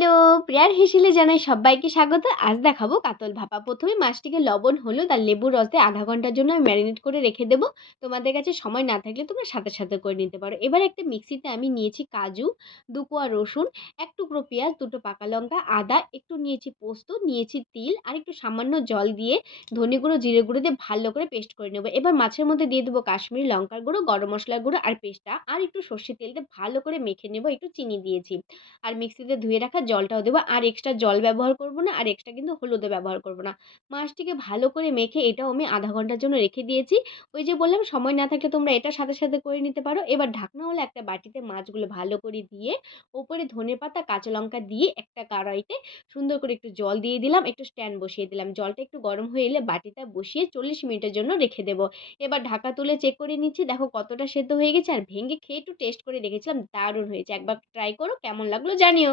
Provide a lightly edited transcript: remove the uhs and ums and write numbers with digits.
Hello! প্রিয়ার হেসেলে জানাই সব্বাইকে স্বাগত। আজ দেখাবো কাতল ভাপা। ১ম এ মাছটিকে লবণ, হলুদ আর লেবুর রস দিয়ে ০.৫ ঘন্টার জন্য আমি ম্যারিনেট করে রেখে দেবো। তোমাদের কাছে সময় না থাকলে তোমরা সাথে করে নিতে পারো। এবার একটা মিক্সিতে আমি নিয়েছি কাজু, ২ কোয়া রসুন, ১ টুকরো পেঁয়াজ, ২ টো পাকা লঙ্কা, আদা, একটু নিয়েছি পোস্ত, নিয়েছি তিল আর একটু সামান্য জল দিয়ে ধনে গুঁড়ো, জিরে গুঁড়ো দিয়ে ভালো করে পেস্ট করে নেবো। এবার মাছের মধ্যে দিয়ে দেবো কাশ্মীরি লঙ্কার গুঁড়ো, গরম মসলার গুঁড়ো আর পেস্টটা আর একটু সর্ষের তেল দিয়ে ভালো করে মেখে নেবো। একটু চিনি দিয়েছি। আর মিক্সিতে ধুয়ে রাখা জলটাও দেবো। আর এক্সট্রা জল ব্যবহার করব না, আর এক্সট্রা কিন্তু হলুদও ব্যবহার করব না। মাছটিকে ভালো করে মেখে এটাও আমি ০.৫ ঘন্টার জন্য রেখে দিয়েছি। ওই যে বললাম সময় না থাকলে তোমরা এটা সাথে করে নিতে পারো। এবার ঢাকনাওয়ালা একটা বাটিতে মাছগুলো ভালো করে দিয়ে ওপরে ধনেপাতা, কাঁচা লঙ্কা দিয়ে একটা কড়াইতে সুন্দর করে একটু জল দিয়ে দিলাম, একটু স্ট্যান্ড বসিয়ে দিলাম। জলটা একটু গরম হয়ে এলে বাটিটা বসিয়ে ৪০ মিনিটের জন্য রেখে দেবো। এবার ঢাকা তুলে চেক করে নিচ্ছি, দেখো কতটা সেদ্ধ হয়ে গেছে। আর ভেঙে খেয়ে একটু টেস্ট করে দেখেছিলাম, দারুণ হয়েছে। একবার ট্রাই করো, কেমন লাগলো জানিও।